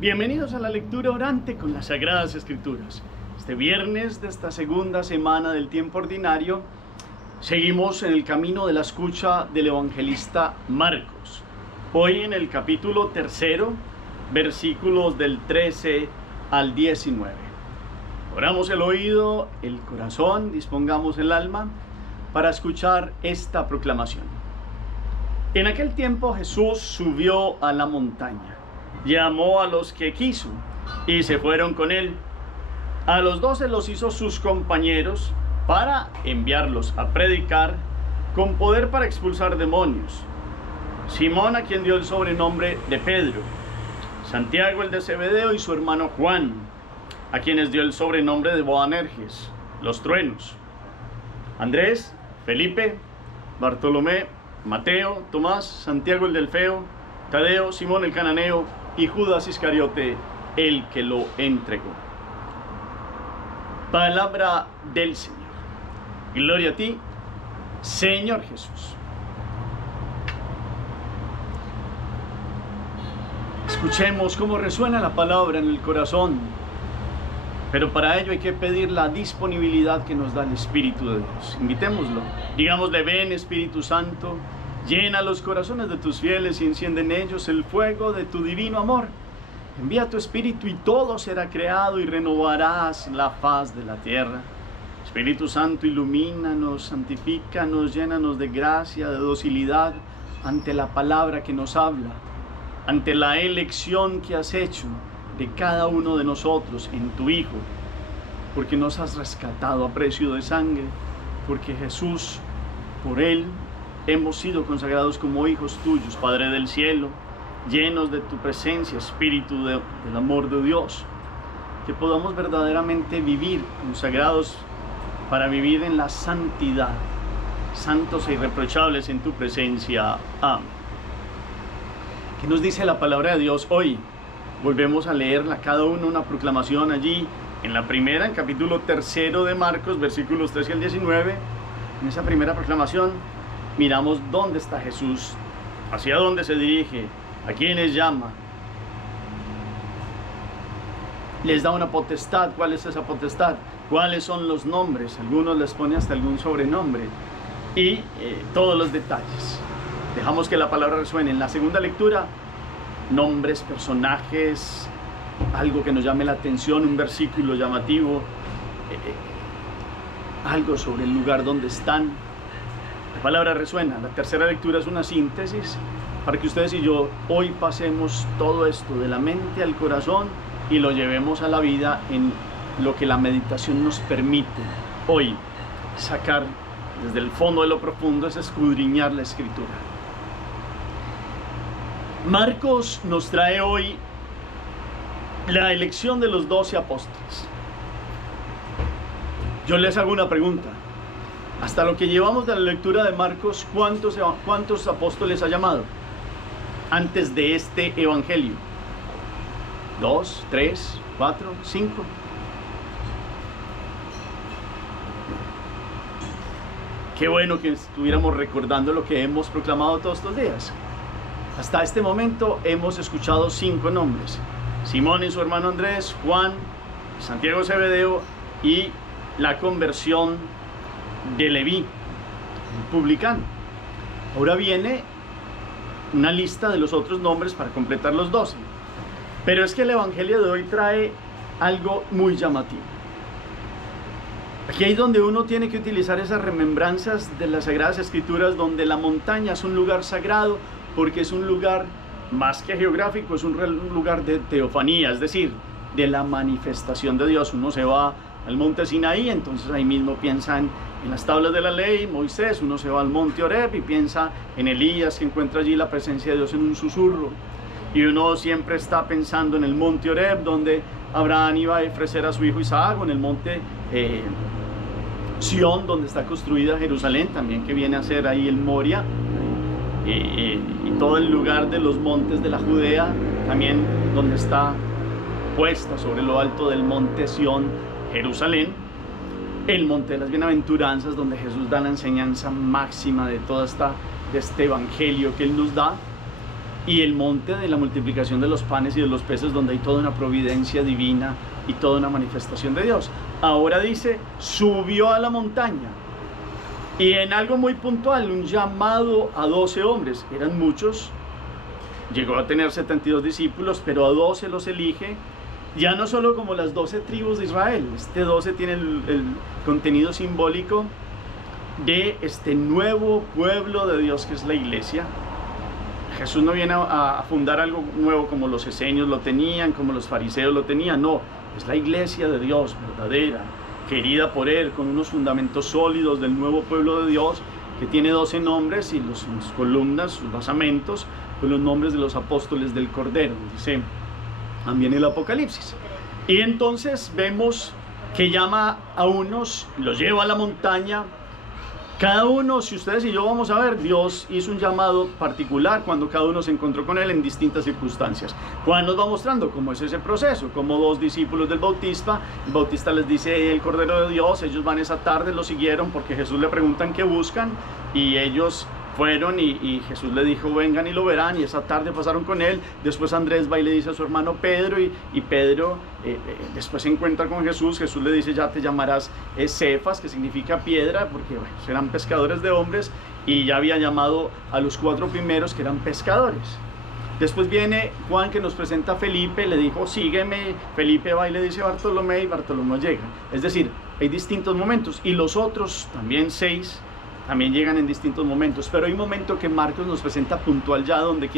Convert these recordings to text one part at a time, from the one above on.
Bienvenidos a la lectura orante con las Sagradas Escrituras. Este viernes de esta segunda semana del tiempo ordinario, seguimos en el camino de la escucha del evangelista Marcos. Hoy en el capítulo 3, versículos del 13 al 19. Oramos el oído, el corazón, dispongamos el alma para escuchar esta proclamación. En aquel tiempo Jesús subió a la montaña. Llamó a los que quiso y se fueron con él. A los 12 los hizo sus compañeros para enviarlos a predicar con poder para expulsar demonios. Simón, a quien dio el sobrenombre de Pedro, Santiago el de Zebedeo y su hermano Juan, a quienes dio el sobrenombre de Boanerges, los truenos, Andrés, Felipe, Bartolomé, Mateo, Tomás, Santiago el del Feo, Tadeo, Simón el cananeo y Judas Iscariote, el que lo entregó. Palabra del Señor. Gloria a ti, Señor Jesús. Escuchemos cómo resuena la palabra en el corazón, pero para ello hay que pedir la disponibilidad que nos da el Espíritu de Dios. Invitémoslo, digámosle: ven Espíritu Santo, llena los corazones de tus fieles y enciende en ellos el fuego de tu divino amor. Envía tu Espíritu y todo será creado y renovarás la faz de la tierra. Espíritu Santo, ilumínanos, santifícanos, llénanos de gracia, de docilidad ante la palabra que nos habla, ante la elección que has hecho de cada uno de nosotros en tu Hijo, porque nos has rescatado a precio de sangre, porque Jesús, por Él, hemos sido consagrados como hijos tuyos, Padre del cielo, llenos de tu presencia, Espíritu del amor de Dios, que podamos verdaderamente vivir consagrados para vivir en la santidad, santos e irreprochables en tu presencia. Amén. ¿Qué nos dice la palabra de Dios hoy? Volvemos a leerla cada uno, una proclamación allí, en la primera, en capítulo 3 de Marcos, versículos 13 al 19, en esa primera proclamación, miramos dónde está Jesús, hacia dónde se dirige, a quiénes llama. Les da una potestad. ¿Cuál es esa potestad? ¿Cuáles son los nombres? Algunos les pone hasta algún sobrenombre. Y todos los detalles. Dejamos que la palabra resuene. En la segunda lectura, nombres, personajes, algo que nos llame la atención, un versículo llamativo, algo sobre el lugar donde están. La palabra resuena. La tercera lectura es una síntesis para que ustedes y yo hoy pasemos todo esto de la mente al corazón y lo llevemos a la vida en lo que la meditación nos permite hoy sacar desde el fondo de lo profundo, es escudriñar la Escritura. Marcos nos trae hoy la elección de los 12 apóstoles. Yo les hago una pregunta. Hasta lo que llevamos de la lectura de Marcos, ¿cuántos apóstoles ha llamado antes de este evangelio? 2, 3, 4, 5. Qué bueno que estuviéramos recordando lo que hemos proclamado todos estos días. Hasta este momento hemos escuchado 5 nombres: Simón y su hermano Andrés, Juan, Santiago Zebedeo y la conversión de Leví, el publicano. Ahora viene una lista de los otros nombres para completar los 12. Pero es que el evangelio de hoy trae algo muy llamativo. Aquí es donde uno tiene que utilizar esas remembranzas de las Sagradas Escrituras, donde la montaña es un lugar sagrado, porque es un lugar más que geográfico, es un lugar de teofanía, es decir, de la manifestación de Dios. Uno se va al monte Sinaí, entonces ahí mismo piensa en las tablas de la ley, Moisés. Uno se va al monte Horeb y piensa en Elías, que encuentra allí la presencia de Dios en un susurro. Y uno siempre está pensando en el monte Horeb, donde Abraham iba a ofrecer a su hijo Isaac, o en el monte Sión, donde está construida Jerusalén, también, que viene a ser ahí el Moria, y todo el lugar de los montes de la Judea, también donde está puesta sobre lo alto del monte Sión, Jerusalén, el monte de las bienaventuranzas, donde Jesús da la enseñanza máxima de este evangelio que Él nos da. y el monte de la multiplicación de los panes y de los peces, donde hay toda una providencia divina y toda una manifestación de Dios. Ahora dice, subió a la montaña, y en algo muy puntual, un llamado a 12 hombres. Eran muchos, llegó a tener 72 discípulos, pero a 12 los elige, ya no solo como las 12 tribus de Israel. Este 12 tiene el contenido simbólico de este nuevo pueblo de Dios que es la iglesia. Jesús no viene a fundar algo nuevo como los esenios lo tenían, como los fariseos lo tenían, no, es la iglesia de Dios verdadera, querida por Él, con unos fundamentos sólidos del nuevo pueblo de Dios, que tiene 12 nombres y sus columnas, sus basamentos, con los nombres de los apóstoles del Cordero, dice también el Apocalipsis. Y entonces vemos que llama a unos, los lleva a la montaña. Cada uno, si ustedes y yo vamos a ver, Dios hizo un llamado particular cuando cada uno se encontró con Él en distintas circunstancias. Juan nos va mostrando cómo es ese proceso, como 2 discípulos del Bautista, el Bautista les dice el Cordero de Dios, ellos van esa tarde, lo siguieron porque Jesús le preguntan qué buscan, y ellos fueron y Jesús le dijo vengan y lo verán, y esa tarde pasaron con Él. Después Andrés va y le dice a su hermano Pedro, y Pedro después se encuentra con Jesús. Jesús le dice ya te llamarás Cefas, que significa piedra, porque bueno, eran pescadores de hombres, y ya había llamado a los 4 primeros que eran pescadores. Después viene Juan, que nos presenta a Felipe, le dijo sígueme. Felipe va y le dice a Bartolomé, y Bartolomé llega. Es decir, hay distintos momentos, y los otros también 6 también llegan en distintos momentos, pero hay un momento que Marcos nos presenta puntual ya, donde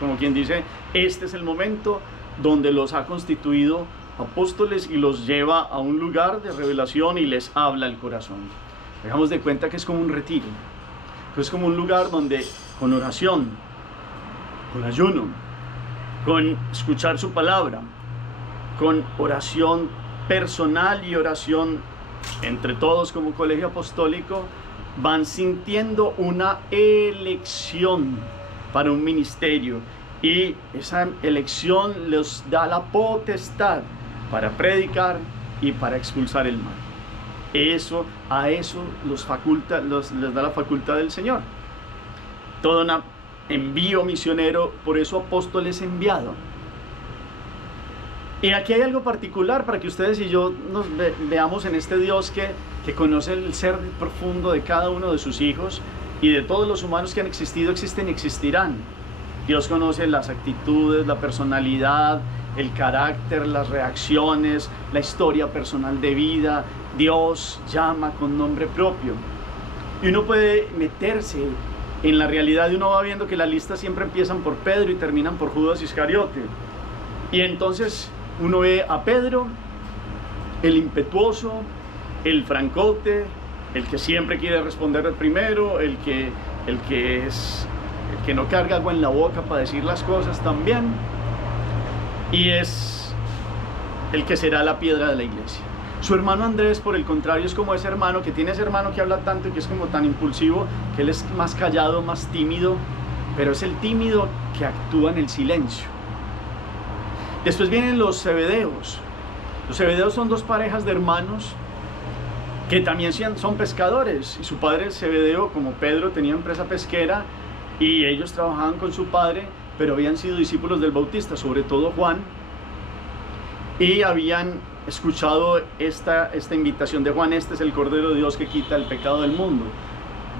como quien dice, este es el momento donde los ha constituido apóstoles y los lleva a un lugar de revelación y les habla el corazón. Hagamos de cuenta que es como un retiro, que es como un lugar donde con oración, con ayuno, con escuchar su palabra, con oración personal y oración entre todos como colegio apostólico, van sintiendo una elección para un ministerio, y esa elección les da la potestad para predicar y para expulsar el mal. A eso les da la facultad del Señor. Todo un envío misionero, por eso apóstol es enviado. Y aquí hay algo particular para que ustedes y yo nos veamos en este Dios que conoce el ser profundo de cada uno de sus hijos, y de todos los humanos que han existido, existen y existirán. Dios conoce las actitudes, la personalidad, el carácter, las reacciones, la historia personal de vida. Dios llama con nombre propio. Y uno puede meterse en la realidad, y uno va viendo que la lista siempre empiezan por Pedro y terminan por Judas Iscariote. Y entonces uno ve a Pedro, el impetuoso, el francote, el que siempre quiere responder primero, el que no carga agua en la boca para decir las cosas también, y es el que será la piedra de la iglesia. Su hermano Andrés, por el contrario, es como ese hermano que tiene ese hermano que habla tanto y que es como tan impulsivo, que él es más callado, más tímido, pero es el tímido que actúa en el silencio. Después vienen los Zebedeos. Los Zebedeos son 2 parejas de hermanos que también son pescadores, y su padre Zebedeo, como Pedro, tenía empresa pesquera, y ellos trabajaban con su padre, pero habían sido discípulos del Bautista, sobre todo Juan, y habían escuchado esta invitación de Juan: este es el Cordero de Dios que quita el pecado del mundo.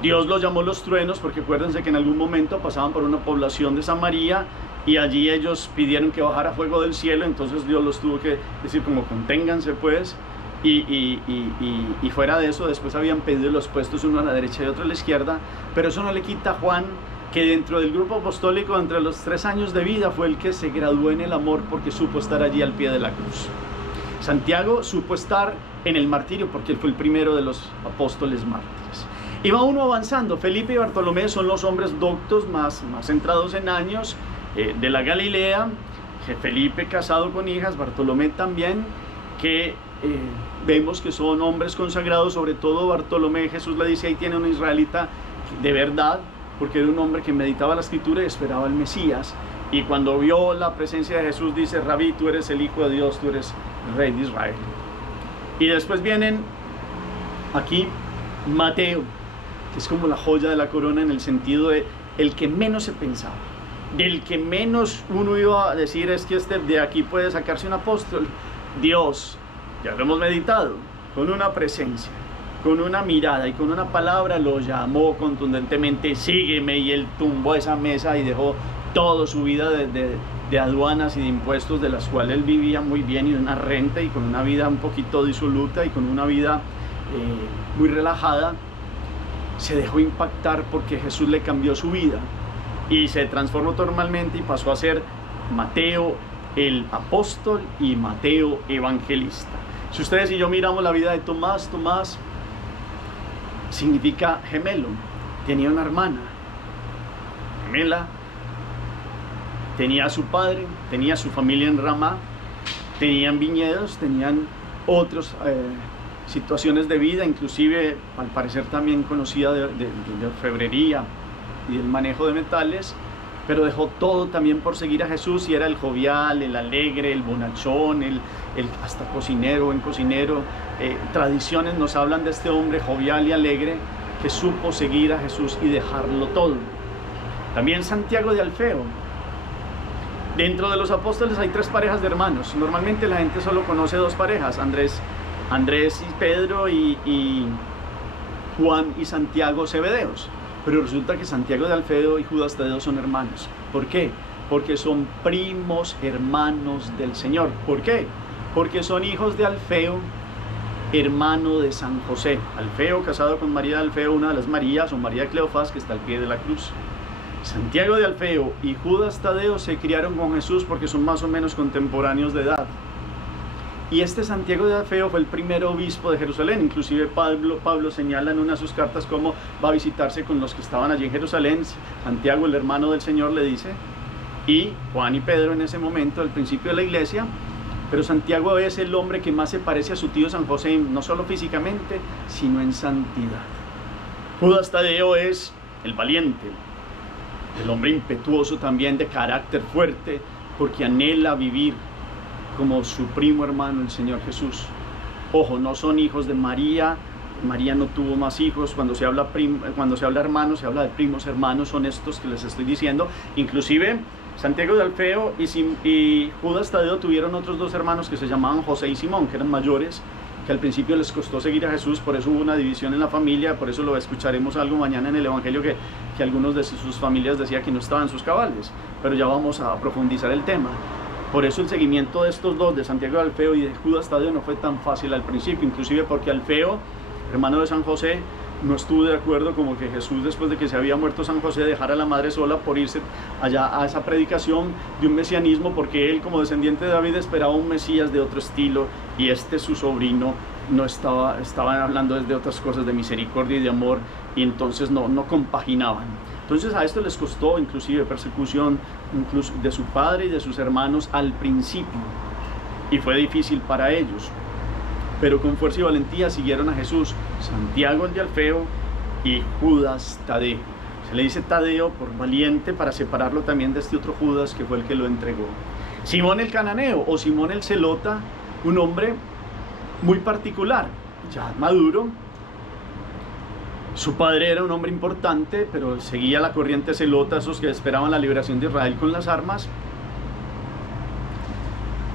Dios los llamó los truenos, porque acuérdense que en algún momento pasaban por una población de Samaria, y allí ellos pidieron que bajara fuego del cielo. Entonces Dios los tuvo que decir como conténganse pues, y fuera de eso después habían pedido los puestos uno a la derecha y otro a la izquierda, pero eso no le quita a Juan que dentro del grupo apostólico, entre los 3 años de vida, fue el que se graduó en el amor, porque supo estar allí al pie de la cruz. Santiago supo estar en el martirio porque él fue el primero de los apóstoles mártires. Y va uno avanzando. Felipe y Bartolomé son los hombres doctos más centrados en años de la Galilea. Felipe casado con hijas, Bartolomé también, que vemos que son hombres consagrados. Sobre todo Bartolomé, Jesús le dice, ahí tiene un israelita de verdad, porque era un hombre que meditaba la escritura y esperaba al Mesías. Y cuando vio la presencia de Jesús dice: Rabí, tú eres el Hijo de Dios, tú eres el Rey de Israel. Y después vienen aquí Mateo, que es como la joya de la corona en el sentido de el que menos se pensaba. del que menos uno iba a decir es que de aquí puede sacarse un apóstol, Dios, ya lo hemos meditado, con una presencia, con una mirada y con una palabra lo llamó contundentemente, sígueme, y él tumbó esa mesa y dejó toda su vida de aduanas y de impuestos, de las cuales él vivía muy bien, y de una renta, y con una vida un poquito disoluta y con una vida muy relajada. Se dejó impactar porque Jesús le cambió su vida y se transformó totalmente y pasó a ser Mateo el apóstol y Mateo evangelista. Si ustedes y yo miramos la vida de Tomás, Tomás significa gemelo. Tenía una hermana gemela, tenía a su padre, tenía a su familia en Ramá, tenían viñedos, tenían otras situaciones de vida, inclusive al parecer también conocida de orfebrería y del manejo de metales, pero dejó todo también por seguir a Jesús, y era el jovial, el alegre, el bonachón, el hasta cocinero, buen cocinero. Tradiciones nos hablan de este hombre jovial y alegre que supo seguir a Jesús y dejarlo todo. También Santiago de Alfeo. Dentro de los apóstoles hay 3 parejas de hermanos. Normalmente la gente solo conoce 2 parejas, Andrés y Pedro, y Juan y Santiago Zebedeos. Pero resulta que Santiago de Alfeo y Judas Tadeo son hermanos. ¿Por qué? Porque son primos hermanos del Señor. ¿Por qué? Porque son hijos de Alfeo, hermano de San José. Alfeo casado con María de Alfeo, una de las Marías, o María de Cleofás, que está al pie de la cruz. Santiago de Alfeo y Judas Tadeo se criaron con Jesús porque son más o menos contemporáneos de edad. Y este Santiago de Alfeo fue el primer obispo de Jerusalén. Inclusive Pablo señala en una de sus cartas cómo va a visitarse con los que estaban allí en Jerusalén. Santiago, el hermano del Señor, le dice, y Juan y Pedro en ese momento, al principio de la iglesia. Pero Santiago es el hombre que más se parece a su tío San José, no solo físicamente, sino en santidad. Judas Tadeo es el valiente, el hombre impetuoso también, de carácter fuerte, porque anhela vivir como su primo hermano, el Señor Jesús. Ojo, no son hijos de María. María no tuvo más hijos. Cuando se habla hermanos, se habla de primos hermanos. Son estos que les estoy diciendo. Inclusive Santiago de Alfeo y Judas Tadeo tuvieron otros 2 hermanos que se llamaban José y Simón, que eran mayores, que al principio les costó seguir a Jesús. Por eso hubo una división en la familia. Por eso lo escucharemos algo mañana en el Evangelio, que algunos de sus familias decían que no estaban en sus cabales. Pero ya vamos a profundizar el tema. Por eso el seguimiento de estos 2, de Santiago de Alfeo y de Judas Tadeo, no fue tan fácil al principio, inclusive porque Alfeo, hermano de San José, no estuvo de acuerdo como que Jesús, después de que se había muerto San José, dejara a la madre sola por irse allá a esa predicación de un mesianismo, porque él, como descendiente de David, esperaba un Mesías de otro estilo, y su sobrino, no estaba hablando de otras cosas, de misericordia y de amor, y entonces no compaginaban. Entonces a esto les costó inclusive persecución, incluso de su padre y de sus hermanos al principio, y fue difícil para ellos, pero con fuerza y valentía siguieron a Jesús. Santiago el de Alfeo y Judas Tadeo. Se le dice Tadeo por valiente, para separarlo también de este otro Judas que fue el que lo entregó. Simón el cananeo, o Simón el celota, un hombre muy particular, ya maduro. Su padre era un hombre importante, pero seguía la corriente celota, esos que esperaban la liberación de Israel con las armas.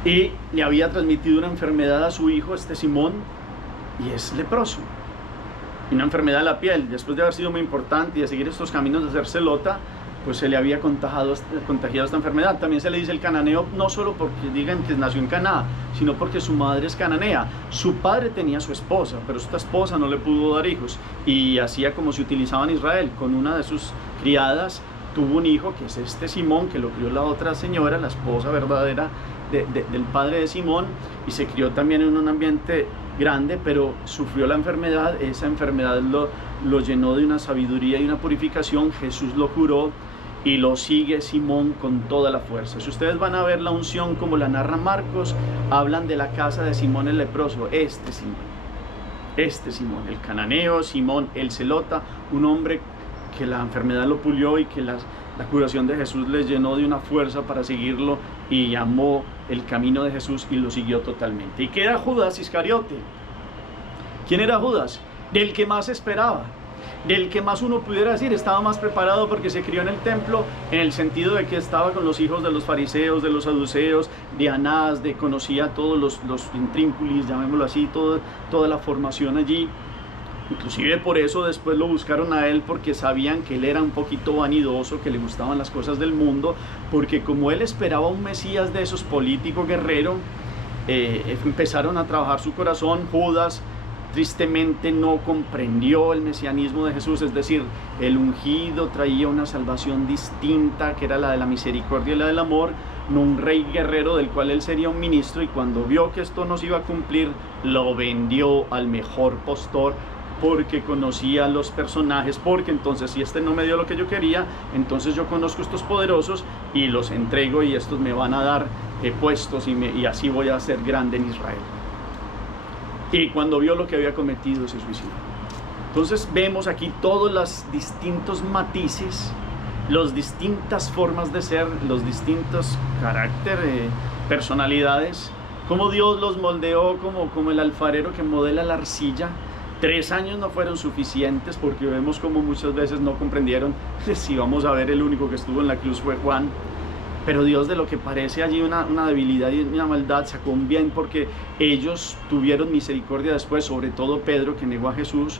Y le había transmitido una enfermedad a su hijo, Simón, y es leproso. Una enfermedad de la piel. Después de haber sido muy importante y de seguir estos caminos de ser celota, pues se le había contagiado esta enfermedad. También se le dice el cananeo, no solo porque digan que nació en Caná, sino porque su madre es cananea. Su padre tenía su esposa, pero esta esposa no le pudo dar hijos, y hacía como se utilizaba en Israel. Con una de sus criadas tuvo un hijo, que es Simón, que lo crió la otra señora, la esposa verdadera del padre de Simón, y se crió también en un ambiente grande, pero sufrió la enfermedad. Esa enfermedad lo llenó de una sabiduría y una purificación. Jesús lo curó y lo sigue Simón con toda la fuerza. Si ustedes van a ver la unción como la narra Marcos, hablan de la casa de Simón el leproso. Simón, el cananeo, Simón el celota, un hombre que la enfermedad lo pulió y que la curación de Jesús les llenó de una fuerza para seguirlo, y amó el camino de Jesús y lo siguió totalmente. Y queda Judas Iscariote. ¿Quién era Judas? Del que más esperaba. Del que más uno pudiera decir estaba más preparado porque se crió en el templo, en el sentido de que estaba con los hijos de los fariseos, de los saduceos, de Anás, de conocía todos los intrínculis, llamémoslo así, toda la formación allí. Inclusive por eso después lo buscaron a él, porque sabían que él era un poquito vanidoso, que le gustaban las cosas del mundo, porque como él esperaba un Mesías de esos, político, guerrero, empezaron a trabajar su corazón. Judas tristemente no comprendió el mesianismo de Jesús, es decir, el ungido traía una salvación distinta, que era la de la misericordia y la del amor, no un rey guerrero del cual él sería un ministro, y cuando vio que esto no se iba a cumplir, lo vendió al mejor postor, porque conocía a los personajes, porque entonces si este no me dio lo que yo quería, entonces yo conozco a estos poderosos y los entrego y estos me van a dar puestos y así voy a ser grande en Israel. Y cuando vio lo que había cometido, se suicidó. Entonces vemos aquí todos los distintos matices, las distintas formas de ser, los distintos caracteres, personalidades, cómo Dios los moldeó como el alfarero que modela la arcilla. 3 años no fueron suficientes, porque vemos como muchas veces no comprendieron. Si vamos a ver, el único que estuvo en la cruz fue Juan, pero Dios, de lo que parece allí una debilidad y una maldad, sacó un bien, porque ellos tuvieron misericordia después, sobre todo Pedro, que negó a Jesús,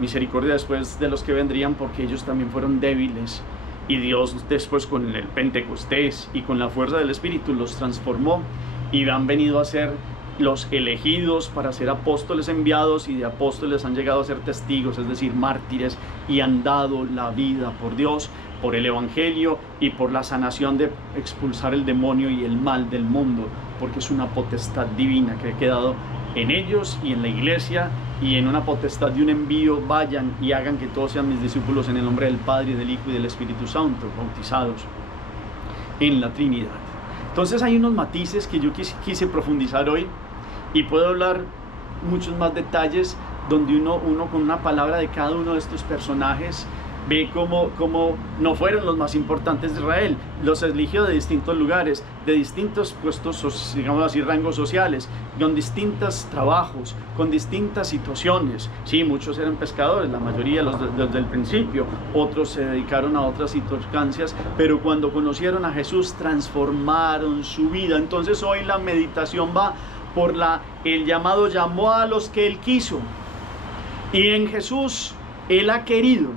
misericordia después de los que vendrían, porque ellos también fueron débiles, y Dios después con el Pentecostés y con la fuerza del Espíritu los transformó, y han venido a ser los elegidos para ser apóstoles enviados, y de apóstoles han llegado a ser testigos, es decir, mártires, y han dado la vida por Dios, por el Evangelio y por la sanación de expulsar el demonio y el mal del mundo, porque es una potestad divina que ha quedado en ellos y en la iglesia, y en una potestad de un envío. Vayan y hagan que todos sean mis discípulos en el nombre del Padre, y del Hijo y del Espíritu Santo, bautizados en la Trinidad. Entonces hay unos matices que yo quise profundizar hoy, y puedo hablar muchos más detalles, donde uno con una palabra de cada uno de estos personajes ve cómo no fueron los más importantes de Israel. Los eligió de distintos lugares, de distintos puestos, digamos así, rangos sociales, con distintos trabajos, con distintas situaciones. Sí, muchos eran pescadores, la mayoría desde el principio, otros se dedicaron a otras circunstancias, pero cuando conocieron a Jesús transformaron su vida. Entonces hoy la meditación va por el llamado: llamó a los que Él quiso, y en Jesús Él ha querido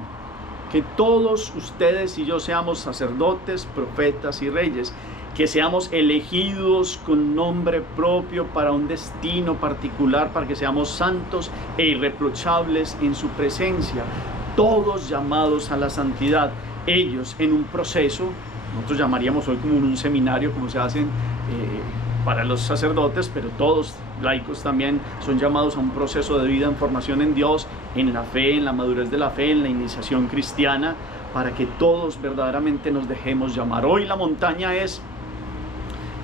que todos ustedes y yo seamos sacerdotes, profetas y reyes, que seamos elegidos con nombre propio para un destino particular, para que seamos santos e irreprochables en su presencia, todos llamados a la santidad, ellos en un proceso, nosotros llamaríamos hoy como un seminario, como se hacen para los sacerdotes, pero todos laicos también son llamados a un proceso de vida en formación en Dios, en la fe, en la madurez de la fe, en la iniciación cristiana, para que todos verdaderamente nos dejemos llamar. Hoy la montaña es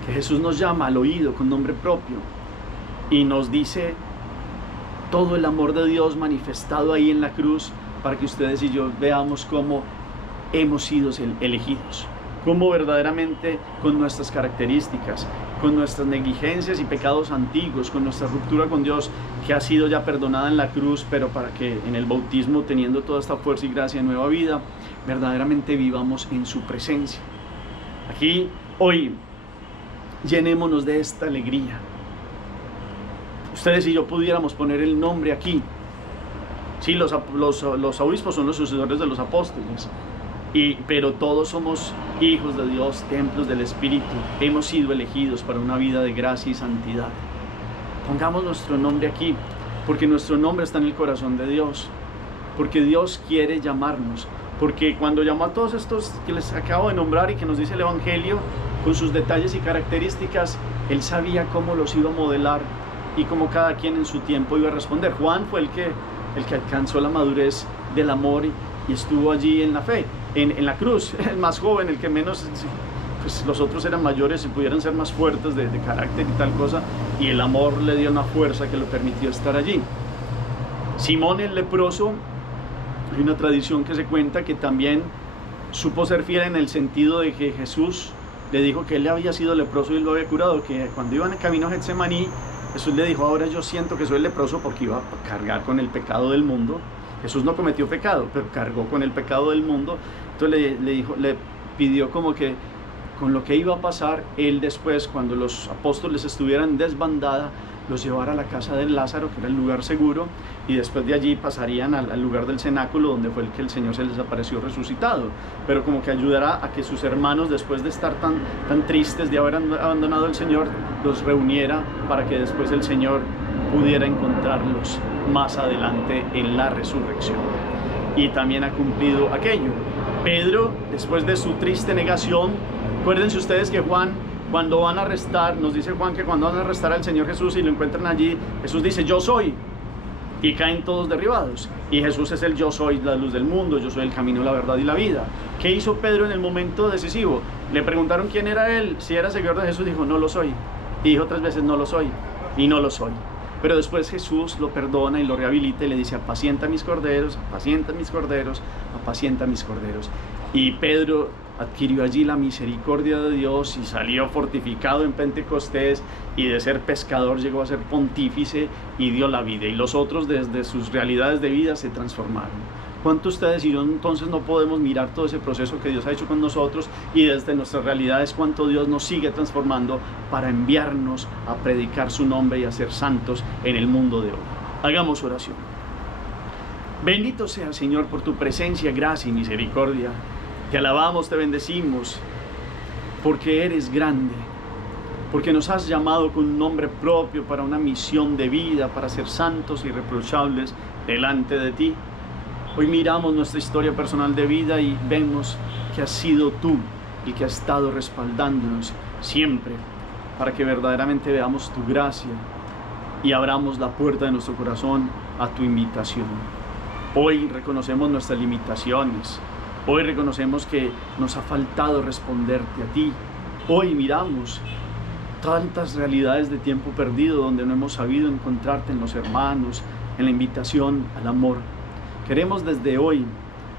que Jesús nos llama al oído con nombre propio y nos dice todo el amor de Dios manifestado ahí en la cruz, para que ustedes y yo veamos cómo hemos sido elegidos, cómo verdaderamente con nuestras características, con nuestras negligencias y pecados antiguos, con nuestra ruptura con Dios, que ha sido ya perdonada en la cruz, pero para que en el bautismo, teniendo toda esta fuerza y gracia de nueva vida, verdaderamente vivamos en su presencia. Aquí, hoy, llenémonos de esta alegría. Ustedes y yo pudiéramos poner el nombre aquí. Sí, los obispos son los sucesores de los apóstoles, pero todos somos hijos de Dios, templos del Espíritu. Hemos sido elegidos para una vida de gracia y santidad. Pongamos nuestro nombre aquí, porque nuestro nombre está en el corazón de Dios, porque Dios quiere llamarnos, porque cuando llamó a todos estos que les acabo de nombrar y que nos dice el Evangelio, con sus detalles y características, Él sabía cómo los iba a modelar y cómo cada quien en su tiempo iba a responder. Juan fue el que alcanzó la madurez del amor y estuvo allí en la fe, en la cruz, el más joven, el que menos, pues los otros eran mayores y pudieran ser más fuertes de carácter y tal cosa, y el amor le dio una fuerza que lo permitió estar allí. Simón el leproso, hay una tradición que se cuenta que también supo ser fiel, en el sentido de que Jesús le dijo que él había sido leproso y lo había curado, que cuando iban en camino a Getsemaní, Jesús le dijo: ahora yo siento que soy leproso, porque iba a cargar con el pecado del mundo. Jesús no cometió pecado, pero cargó con el pecado del mundo. Entonces le pidió como que con lo que iba a pasar, él después, cuando los apóstoles estuvieran desbandada, los llevara a la casa de Lázaro, que era el lugar seguro, y después de allí pasarían al lugar del cenáculo, donde fue el que el Señor se les apareció resucitado, pero como que ayudará a que sus hermanos, después de estar tan tristes de haber abandonado al Señor, los reuniera para que después el Señor pudiera encontrarlos más adelante en la resurrección. Y también ha cumplido aquello. Pedro, después de su triste negación, acuérdense ustedes que Juan, cuando van a arrestar, nos dice Juan que cuando van a arrestar al Señor Jesús y lo encuentran allí, Jesús dice, yo soy, y caen todos derribados. Y Jesús es el yo soy, la luz del mundo, yo soy el camino, la verdad y la vida. ¿Qué hizo Pedro en el momento decisivo? Le preguntaron quién era él, si era seguidor de Jesús, dijo, no lo soy. Y dijo 3 veces, no lo soy, y no lo soy. Pero después Jesús lo perdona y lo rehabilita y le dice, apacienta mis corderos, apacienta mis corderos, apacienta mis corderos. Y Pedro adquirió allí la misericordia de Dios y salió fortificado en Pentecostés, y de ser pescador llegó a ser pontífice y dio la vida. Y los otros desde sus realidades de vida se transformaron. ¿Cuánto ustedes y yo entonces no podemos mirar todo ese proceso que Dios ha hecho con nosotros, y desde nuestras realidades cuánto Dios nos sigue transformando para enviarnos a predicar su nombre y a ser santos en el mundo de hoy? Hagamos oración. Bendito sea, Señor, por tu presencia, gracia y misericordia. Te alabamos, te bendecimos, porque eres grande, porque nos has llamado con un nombre propio para una misión de vida, para ser santos y irreprochables delante de ti. Hoy miramos nuestra historia personal de vida y vemos que has sido tú el que has estado respaldándonos siempre, para que verdaderamente veamos tu gracia y abramos la puerta de nuestro corazón a tu invitación. Hoy reconocemos nuestras limitaciones. Hoy reconocemos que nos ha faltado responderte a ti. Hoy miramos tantas realidades de tiempo perdido donde no hemos sabido encontrarte en los hermanos, en la invitación al amor. Queremos desde hoy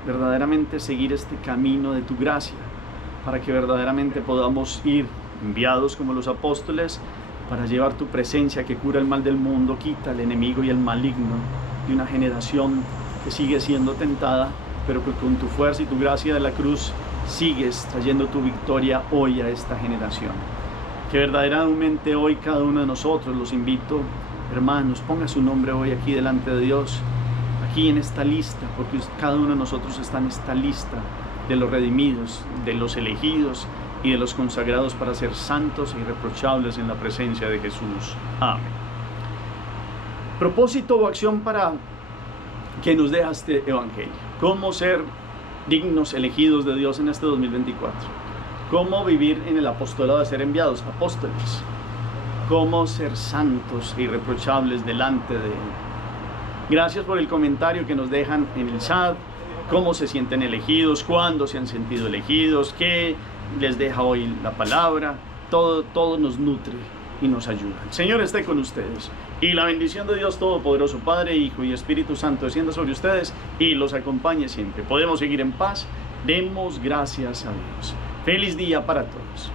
verdaderamente seguir este camino de tu gracia, para que verdaderamente podamos ir enviados como los apóstoles para llevar tu presencia que cura el mal del mundo, quita el enemigo y el maligno de una generación que sigue siendo tentada, pero que con tu fuerza y tu gracia de la cruz sigues trayendo tu victoria hoy a esta generación. Que verdaderamente hoy cada uno de nosotros, los invito, hermanos, ponga su nombre hoy aquí delante de Dios, aquí en esta lista, porque cada uno de nosotros está en esta lista de los redimidos, de los elegidos y de los consagrados para ser santos e irreprochables en la presencia de Jesús. Amén. Propósito o acción para que nos deja este evangelio. ¿Cómo ser dignos, elegidos de Dios en este 2024? ¿Cómo vivir en el apostolado de ser enviados, apóstoles? ¿Cómo ser santos e irreprochables delante de Él? Gracias por el comentario que nos dejan en el chat. ¿Cómo se sienten elegidos? ¿Cuándo se han sentido elegidos? ¿Qué les deja hoy la palabra? Todo nos nutre y nos ayuda. El Señor esté con ustedes, y la bendición de Dios Todopoderoso, Padre, Hijo y Espíritu Santo, descienda sobre ustedes y los acompañe siempre. Podemos seguir en paz. Demos gracias a Dios. Feliz día para todos.